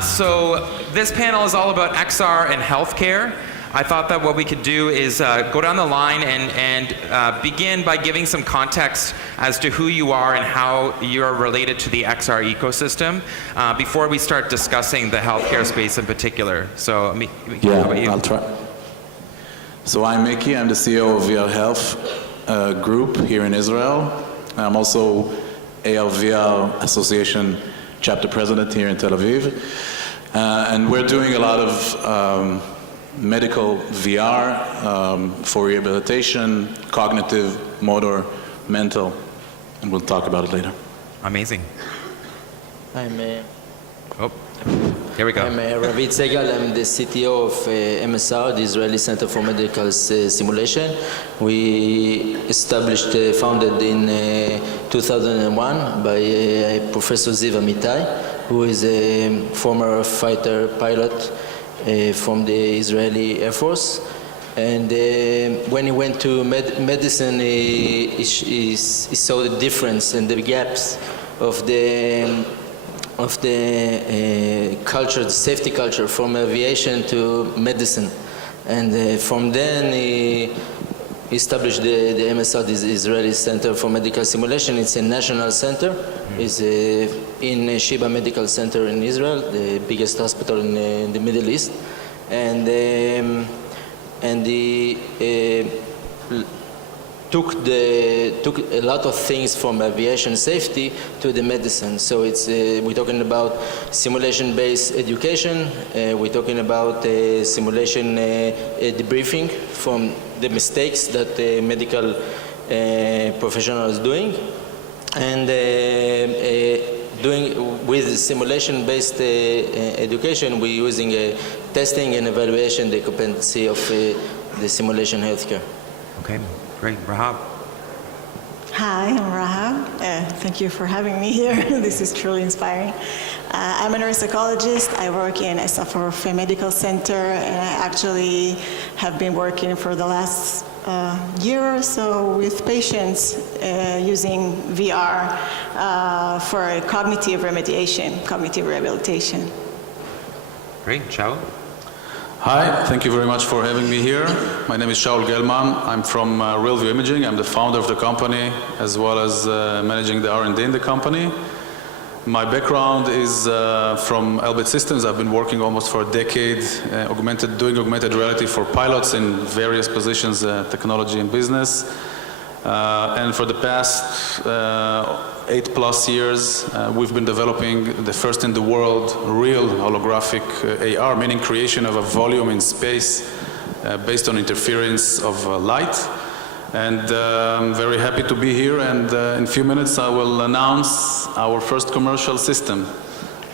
So this panel is all about XR and healthcare. I thought that what we could do is go down the line and begin by giving some context as to who you are and how you're related to the XR ecosystem before we start discussing the healthcare space in particular. So, Miki, how about you? I'll try. So I'm Miki, I'm the CEO of VRHealth group here in Israel. I'm also AR/VR Association chapter president here in Tel Aviv. And we're doing a lot of medical VR for rehabilitation, cognitive, motor, mental, and we'll talk about it later. Amazing. I'm here we go. I'm Ravid Segal. I'm the CTO of MSR, the Israeli Center for Medical Simulation. We founded in 2001 by Professor Ziv Amitai, who is a former fighter pilot from the Israeli Air Force. And when he went to medicine, he saw the difference and the gaps of the culture, the safety culture from aviation to medicine. And from then he established the MSR, the Israeli Center for Medical Simulation. It's a national center. It's in Sheba Medical Center in Israel, the biggest hospital in the Middle East. And he took a lot of things from aviation safety to the medicine. So it's we're talking about simulation-based education. We're talking about simulation debriefing from the mistakes that medical professionals doing, and doing with simulation-based education. We're using testing and evaluation the competency of the simulation healthcare. Okay. Great. Rahav. Hi, I'm Rahav. Thank you for having me here. This is truly inspiring. I'm a neuropsychologist. I work in Assaf Harofe Medical Center, and I actually have been working for the last year or so with patients using VR for cognitive remediation, cognitive rehabilitation. Great. Shaul? Hi, thank you very much for having me here. My name is Shaul Gelman. I'm from RealView Imaging. I'm the founder of the company as well as managing the R&D in the company. My background is from Elbit Systems. I've been working almost for a decade, doing augmented reality for pilots in various positions, technology and business. And for the past 8+ years, we've been developing the first in the world real holographic AR, meaning creation of a volume in space based on interference of light. And I'm very happy to be here, and in a few minutes I will announce our first commercial system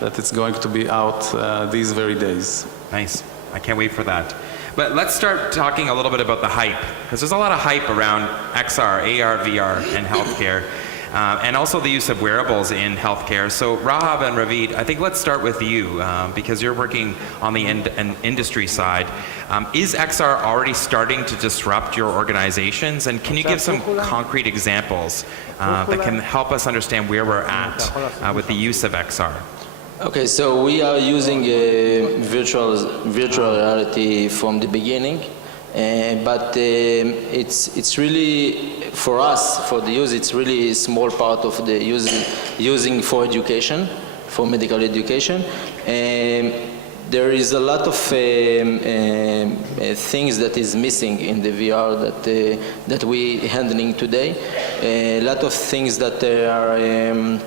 that it's going to be out these very days. Nice. I can't wait for that. But let's start talking a little bit about the hype, because there's a lot of hype around XR, AR, VR, and healthcare, and also the use of wearables in healthcare. So Rahav and Ravid, I think let's start with you, because you're working on the industry side. Is XR already starting to disrupt your organizations? And can you give some concrete examples that can help us understand where we're at with the use of XR? Okay, so we are using virtual reality from the beginning, but it's really, for us, for the use, it's really a small part of the using for education, for medical education. There is a lot of things that is missing in the VR that we handling today. A lot of things that are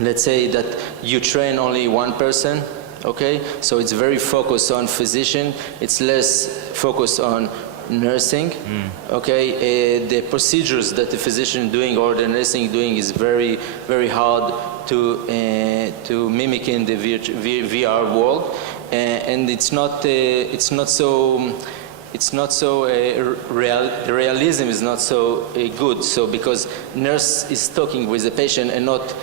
let's say that you train only one person, okay? So it's very focused on physician. It's less focused on nursing, okay? The procedures that the physician doing or the nursing doing is very, very hard to mimic in the VR world, and it's not so realism is not so good. So because nurse is talking with the patient and not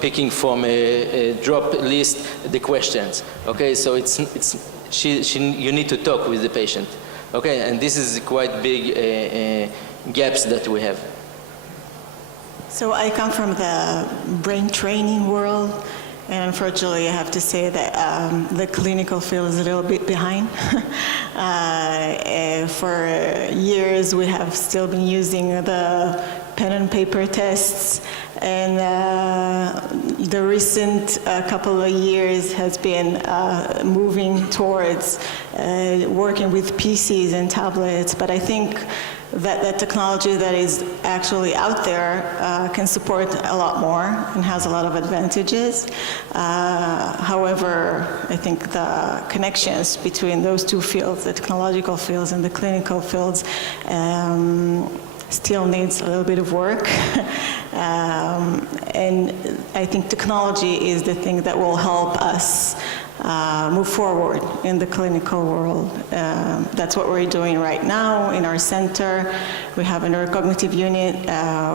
picking from a drop list the questions. Okay, so you need to talk with the patient. Okay, and this is quite big gaps that we have. So I come from the brain training world, And unfortunately, I have to say that the clinical field is a little bit behind. For years, we have still been using the pen and paper tests, and the recent couple of years has been moving towards working with PCs and tablets. But I think that the technology that is actually out there can support a lot more and has a lot of advantages. However, I think the connections between those two fields, the technological fields and the clinical fields, still needs a little bit of work. And I think technology is the thing that will help us move forward in the clinical world. That's what we're doing right now in our center. We have a neurocognitive unit.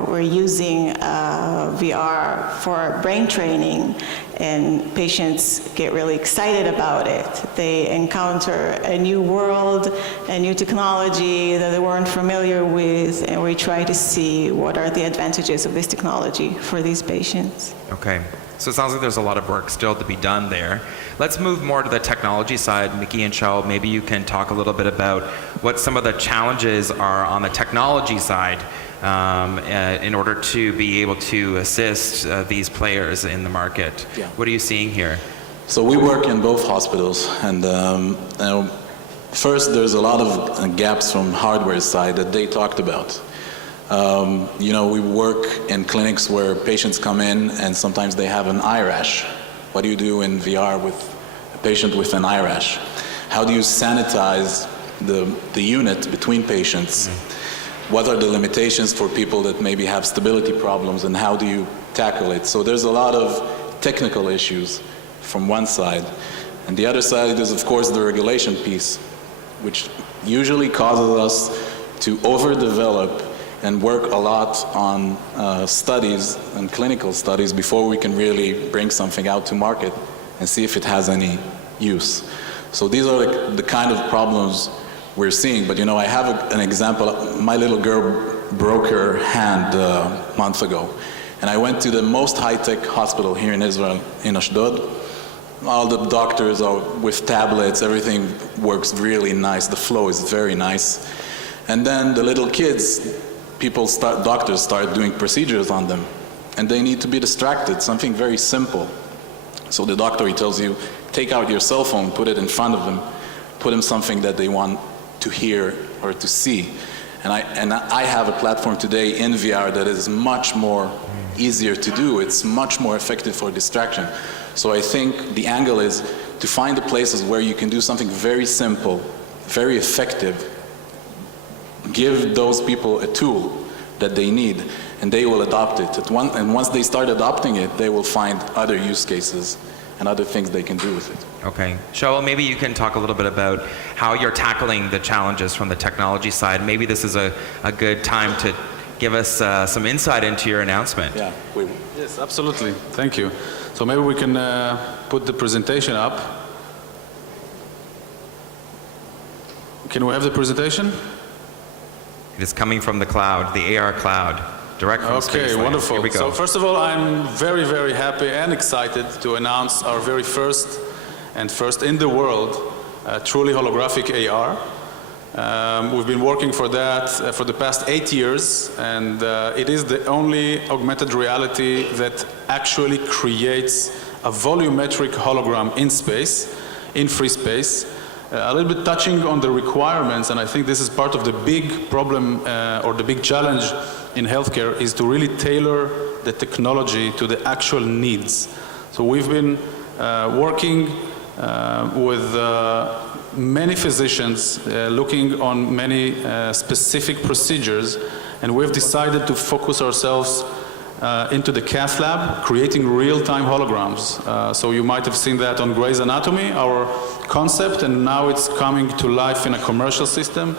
We're using VR for brain training, and patients get really excited about it. They encounter a new world, a new technology that they weren't familiar with, and we try to see what are the advantages of this technology for these patients. Okay. So it sounds like there's a lot of work still to be done there. Let's move more to the technology side. Miki and Shaul, maybe you can talk a little bit about what some of the challenges are on the technology side in order to be able to assist these players in the market. Yeah. What are you seeing here? So we work in both hospitals, and first there's a lot of gaps from hardware side that they talked about. We work in clinics where patients come in and sometimes they have an eye rash. What do you do in VR with a patient with an eye rash? How do you sanitize the unit between patients? What are the limitations for people that maybe have stability problems, and how do you tackle it? So there's a lot of technical issues from one side. And the other side is, of course, the regulation piece, which usually causes us to overdevelop and work a lot on studies and clinical studies before we can really bring something out to market and see if it has any use. So these are the kind of problems we're seeing. But I have an example. My little girl broke her hand a month ago, and I went to the most high-tech hospital here in Israel, in Ashdod. All the doctors are with tablets, everything works really nice, the flow is very nice. And then the little kids, doctors start doing procedures on them, and they need to be distracted, something very simple. So the doctor, he tells you, take out your cell phone, put it in front of them, put them something that they want to hear or to see. And I have a platform today in VR that is much more easier to do. It's much more effective for distraction. So I think the angle is to find the places where you can do something very simple, very effective, give those people a tool that they need, and they will adopt it. And once they start adopting it, they will find other use cases and other things they can do with it. Okay. Shaul, maybe you can talk a little bit about how you're tackling the challenges from the technology side. Maybe this is a good time to give us some insight into your announcement. Yeah. Yes, absolutely. Thank you. So maybe we can put the presentation up. Can we have the presentation? It is coming from the cloud, the AR cloud, direct from space. Okay, wonderful. Here we go. So first of all, I'm very, very happy and excited to announce our very first in the world truly holographic AR. We've been working for that for the past 8 years, and it is the only augmented reality that actually creates a volumetric hologram in space, in free space. A little bit touching on the requirements, and I think this is part of the big problem or the big challenge in healthcare, is to really tailor the technology to the actual needs. So we've been working with many physicians looking on many specific procedures, and we've decided to focus ourselves into the cath lab, creating real-time holograms. So you might have seen that on Grey's Anatomy, our concept, and now it's coming to life in a commercial system,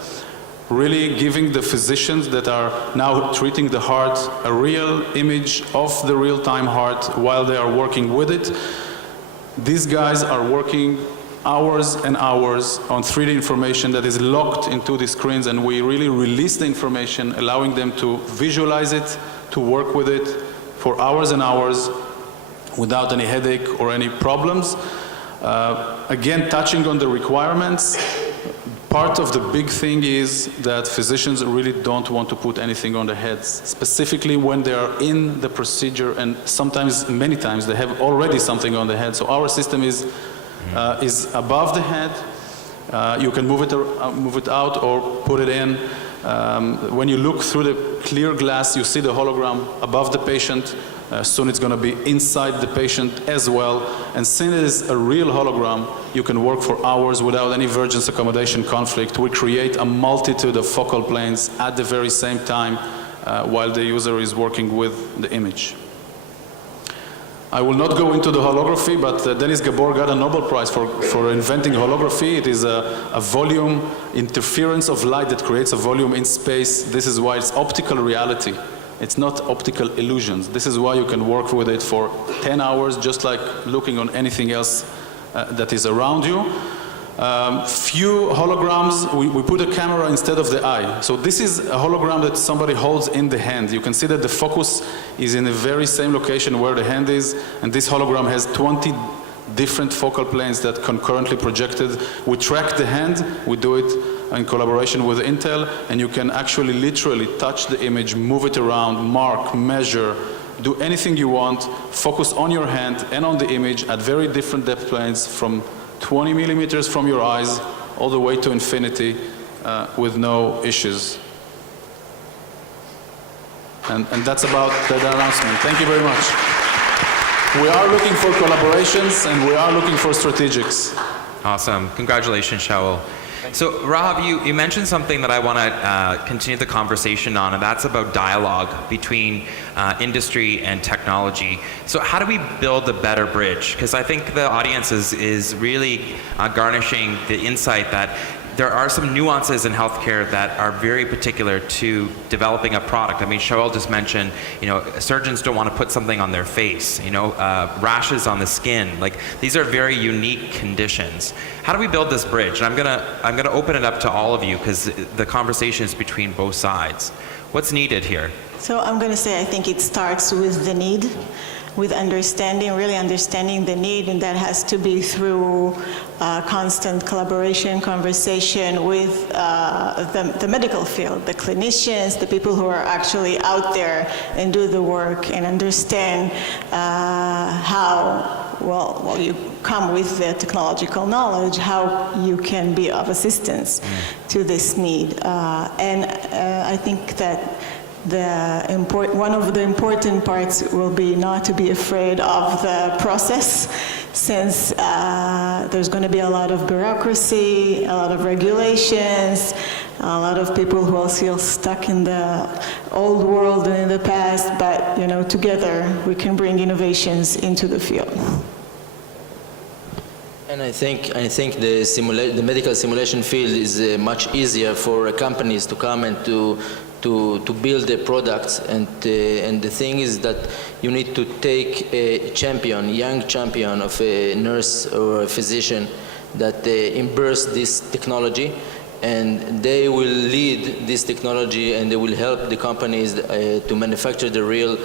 really giving the physicians that are now treating the heart a real image of the real-time heart while they are working with it. These guys are working hours and hours on 3D information that is locked into the screens, and we really release the information, allowing them to visualize it, to work with it for hours and hours without any headache or any problems. Again, touching on the requirements, part of the big thing is that physicians really don't want to put anything on their heads, specifically when they are in the procedure, and sometimes, many times, they have already something on the head. So our system is above the head. You can move it out or put it in. When you look through the clear glass, you see the hologram above the patient. Soon it's going to be inside the patient as well. And since it is a real hologram, you can work for hours without any vergence accommodation conflict. We create a multitude of focal planes at the very same time while the user is working with the image. I will not go into the holography, but Dennis Gabor got a Nobel Prize for inventing holography. It is a volume interference of light that creates a volume in space. This is why it's optical reality. It's not optical illusions. This is why you can work with it for 10 hours, just like looking on anything else that is around you. Few holograms, we put a camera instead of the eye. So this is a hologram that somebody holds in the hand. You can see that the focus is in the very same location where the hand is, and this hologram has 20 different focal planes that concurrently projected. We track the hand, we do it in collaboration with Intel, and you can actually literally touch the image, move it around, mark, measure, do anything you want, focus on your hand and on the image at very different depth planes from 20 millimeters from your eyes all the way to infinity with no issues. And that's about the announcement. Thank you very much. We are looking for collaborations and we are looking for strategics. Awesome. Congratulations, Shaul. So, Rahav, you mentioned something that I want to continue the conversation on, and that's about dialogue between industry and technology. So how do we build a better bridge? Because I think the audience is really garnishing the insight that there are some nuances in healthcare that are very particular to developing a product. I mean, Shaul just mentioned, surgeons don't want to put something on their face, rashes on the skin. Like, these are very unique conditions. How do we build this bridge? And I'm gonna open it up to all of you because the conversation is between both sides. What's needed here? So I'm going to say I think it starts with the need, with really understanding the need, and that has to be through constant collaboration, conversation with the medical field, the clinicians, the people who are actually out there and do the work and understand how, well, you come with the technological knowledge, how you can be of assistance to this need. And I think that one of the important parts will be not to be afraid of the process, since there's going to be a lot of bureaucracy, a lot of regulations, a lot of people who will feel stuck in the old world and in the past, but together we can bring innovations into the field. And I think the medical simulation field is much easier for companies to come and to build the products, and the thing is that you need to take a young champion of a nurse or a physician that embrace this technology, and they will lead this technology and they will help the companies to manufacture the real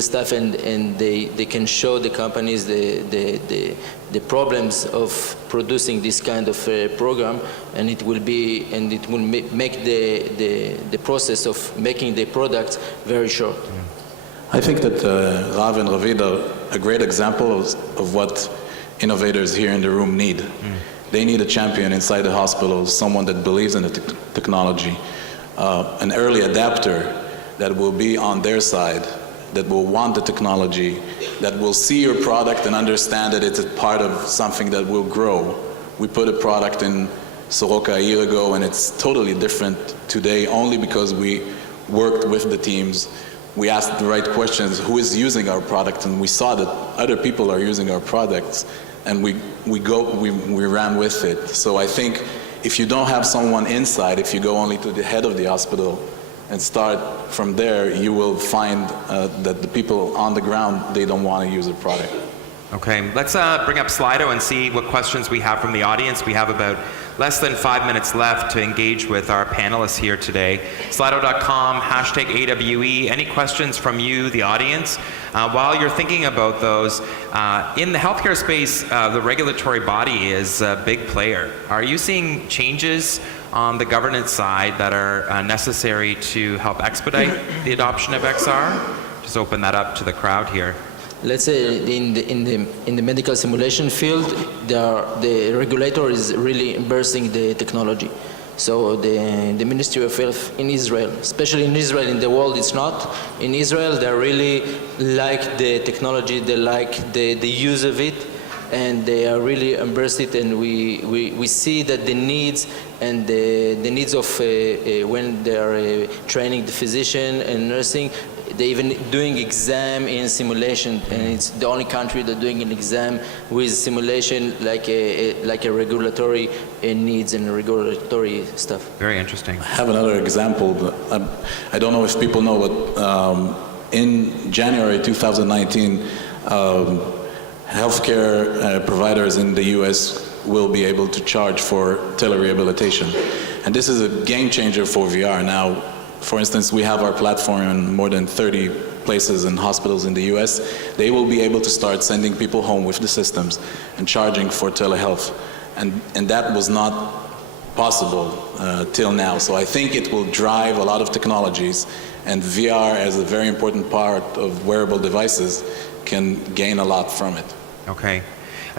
stuff, and they can show the companies the problems of producing this kind of program, and it will make the process of making the products very short. I think that Rav and Ravid are a great example of what innovators here in the room need. They need a champion inside the hospital, someone that believes in the technology, an early adapter that will be on their side, that will want the technology, that will see your product and understand that it's a part of something that will grow. We put a product in Soroka a year ago, and it's totally different today only because we worked with the teams. We asked the right questions, who is using our product, and we saw that other people are using our products, and we ran with it. So I think if you don't have someone inside, if you go only to the head of the hospital and start from there, you will find that the people on the ground, they don't want to use the product. Okay, let's bring up Slido and see what questions we have from the audience. We have about less than 5 minutes left to engage with our panelists here today. Slido.com, #AWE. Any questions from you, the audience? While you're thinking about those, in the healthcare space, the regulatory body is a big player. Are you seeing changes on the governance side that are necessary to help expedite the adoption of XR? Just open that up to the crowd here. Let's say in the medical simulation field, the regulator is really embracing the technology. So the Ministry of Health in Israel, especially in Israel, in the world it's not. In Israel, they really like the technology, they like the use of it, and they are really embrace it. And we see that the needs and the needs of when they are training the physician and nursing, they're even doing exam in simulation, and it's the only country that's doing an exam with simulation like a regulatory needs and regulatory stuff. Very interesting. I have another example. I don't know if people know, but in January 2019, healthcare providers in the US will be able to charge for telerehabilitation. And this is a game changer for VR. Now, for instance, we have our platform in more than 30 places and hospitals in the US. They will be able to start sending people home with the systems and charging for telehealth. And that was not possible till now. So I think it will drive a lot of technologies, and VR as a very important part of wearable devices can gain a lot from it. Okay.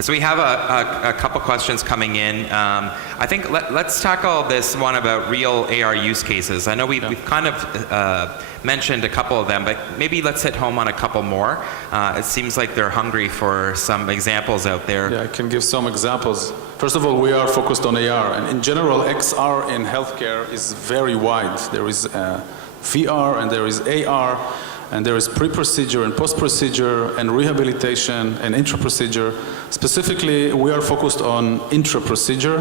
So we have a couple questions coming in. I think let's tackle this one about real AR use cases. I know we've kind of mentioned a couple of them, but maybe let's hit home on a couple more. It seems like they're hungry for some examples out there. Yeah, I can give some examples. First of all, we are focused on AR, and in general, XR in healthcare is very wide. There is VR and there is AR, and there is pre-procedure and post-procedure and rehabilitation and intra-procedure. Specifically, we are focused on intra-procedure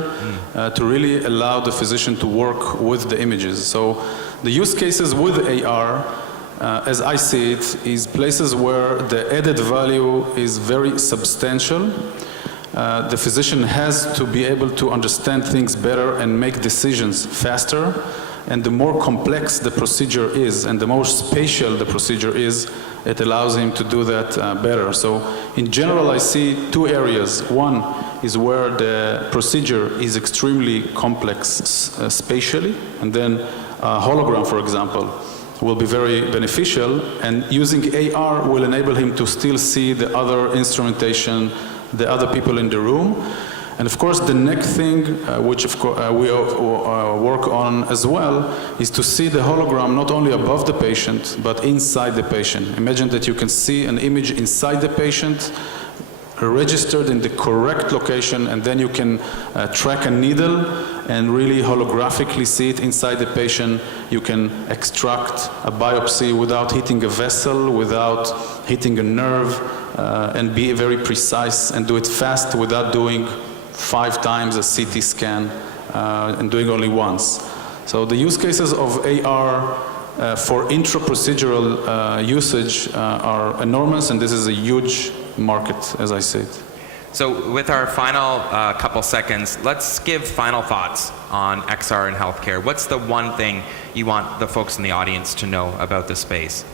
to really allow the physician to work with the images. So the use cases with AR, as I see it, is places where the added value is very substantial. The physician has to be able to understand things better and make decisions faster. And the more complex the procedure is, and the more spatial the procedure is, it allows him to do that better. So in general, I see two areas. One is where the procedure is extremely complex spatially, and then a hologram, for example, will be very beneficial, and using AR will enable him to still see the other instrumentation, the other people in the room. And of course, the next thing, which of course we work on as well, is to see the hologram not only above the patient, but inside the patient. Imagine that you can see an image inside the patient, registered in the correct location, and then you can track a needle and really holographically see it inside the patient. You can extract a biopsy without hitting a vessel, without hitting a nerve, and be very precise and do it fast without doing 5 times a CT scan and doing only once. So the use cases of AR for intra-procedural usage are enormous, and this is a huge market, as I see it. So with our final couple seconds, let's give final thoughts on XR in healthcare. What's the one thing you want the folks in the audience to know about this space?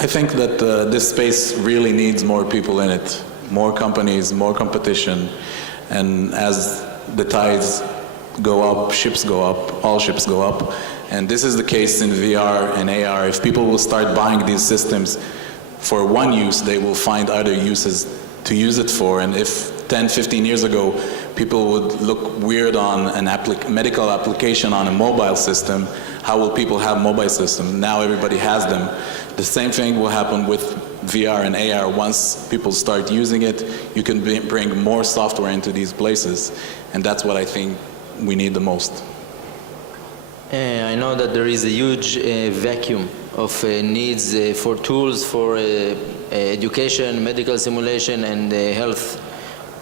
I think that this space really needs more people in it, more companies, more competition. And as the tides go up, ships go up, all ships go up. And this is the case in VR and AR. If people will start buying these systems for one use, they will find other uses to use it for. And if 10, 15 years ago, people would look weird on an medical application on a mobile system, how will people have mobile systems? Now everybody has them. The same thing will happen with VR and AR. Once people start using it, you can bring more software into these places, and that's what I think we need the most. I know that there is a huge vacuum of needs for tools for education, medical simulation, and health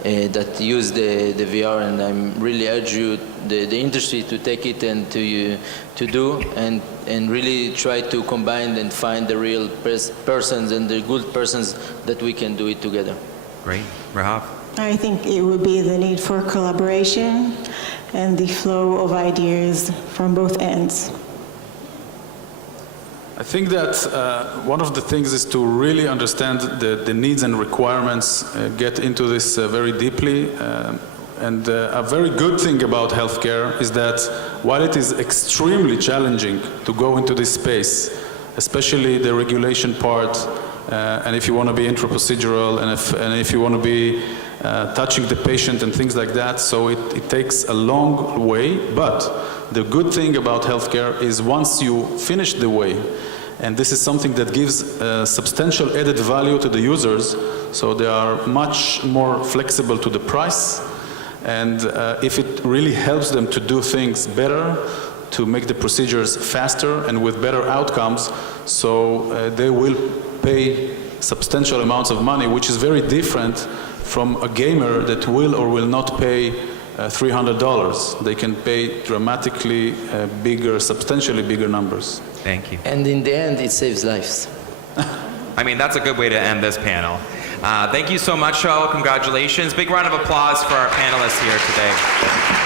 that use the VR, and I'm really urge you, the industry, to take it and to do and really try to combine and find the real persons and the good persons that we can do it together. Great. Rahav? I think it would be the need for collaboration and the flow of ideas from both ends. I think that one of the things is to really understand the needs and requirements, get into this very deeply. And a very good thing about healthcare is that while it is extremely challenging to go into this space, especially the regulation part, and if you want to be intraprocedural, and if you want to be touching the patient and things like that, so it takes a long way. But the good thing about healthcare is once you finish the way, and this is something that gives substantial added value to the users, so they are much more flexible to the price. And if it really helps them to do things better, to make the procedures faster and with better outcomes, so they will pay substantial amounts of money, which is very different from a gamer that will or will not pay $300. They can pay dramatically bigger, substantially bigger numbers. Thank you. And in the end, it saves lives. I mean, that's a good way to end this panel. Thank you so much, Shaul. Congratulations. Big round of applause for our panelists here today.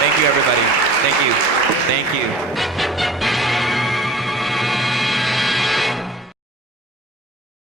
Thank you, everybody. Thank you. Thank you.